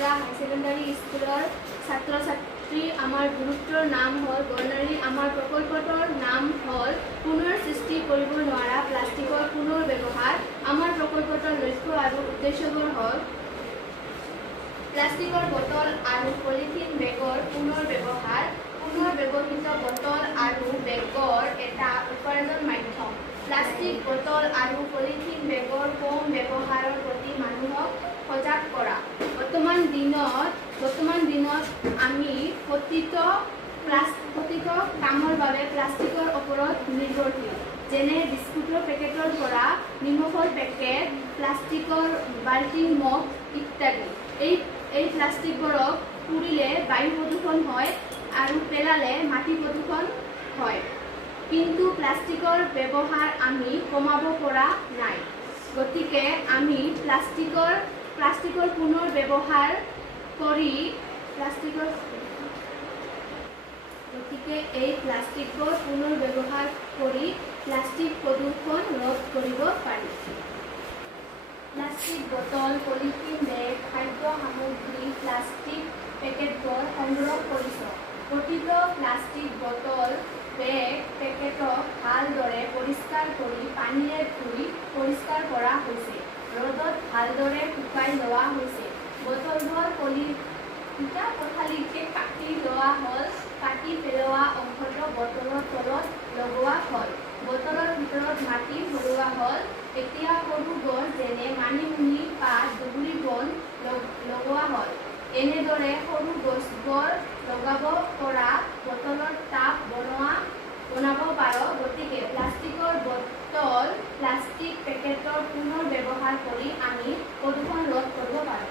বৰতলা হাই secondary স্কুলৰ ছাত্ৰ ছাত্ৰী। আমাৰ গ্ৰুপটোৰ নাম হ'ল বৰ্ণালী। আমাৰ প্ৰকল্পটোৰ নাম হ'ল পুনৰ সৃষ্টি কৰিব নোৱাৰা প্লাষ্টিকৰ পুনৰ ব্যৱহাৰ। আমাৰ প্ৰকল্পটোৰ লক্ষ্য আৰু উদ্দেশ্যবোৰ হ'ল প্লাষ্টিকৰ বটল আৰু পলিথিন বেগৰ পুনৰ ব্যৱহাৰ, পুনৰ ব্যৱহৃত বটল আৰু বেগৰ এটা উপাৰ্জন মাধ্যম, প্লাষ্টিক বটল আৰু পলিথিন বেগৰ কম ব্যৱহাৰৰ প্ৰতি মানুহক সজাগ কৰা। বৰ্তমান দিনত আমি প্ৰতিটো কামৰ বাবে প্লাষ্টিকৰ ওপৰত নিৰ্ভৰশীল, যেনে বিস্কুটৰ পেকেটৰ পৰা নিমখৰ পেকেট, প্লাষ্টিকৰ বাল্টিং মগ ইত্যাদি। এই প্লাষ্টিকবোৰক পুৰিলে বায়ু প্ৰদূষণ হয় আৰু পেলালে মাটি প্ৰদূষণ হয়। কিন্তু প্লাষ্টিকৰ ব্যৱহাৰ আমি কমাব পৰা নাই। গতিকে আমি প্লাষ্টিকৰ পুনৰ ব্যৱহাৰ কৰি প্লাষ্টিক প্ৰদূষণ ৰোধ কৰিব পাৰি। প্লাষ্টিক বটল, পলিথিন বেগ, খাদ্য সামগ্ৰী, প্লাষ্টিক পেকেটবোৰ সংগ্ৰহ কৰিছোঁ। প্ৰতিটো প্লাষ্টিক বটল, বেগ, পেকেটক ভালদৰে পৰিষ্কাৰ কৰি পানীৰে ধুই পৰিষ্কাৰ কৰা হৈছে। ৰ'দত ভালদৰে শুকাই লোৱা হৈছে। বটলবোৰ পথালিকৈ কাটি লোৱা হ'ল। কাটি পেলোৱা অংশটো বটলৰ তলত লগোৱা হ'ল। বটলৰ ভিতৰত মাটি ভৰোৱা হ'ল। এতিয়া সৰু গছ যেনে মানিমুনি পাত, দুবৰি বন লগোৱা হ'ল। এনেদৰে সৰু গছবোৰ লগাব পৰা বটলৰ টাব বনাব পাৰোঁ। গতিকে প্লাষ্টিকৰ বটল, প্লাষ্টিক পেকেটৰ পুনৰ ব্যৱহাৰ কৰি আমি প্ৰদূষণ ৰোধ কৰিব পাৰোঁ।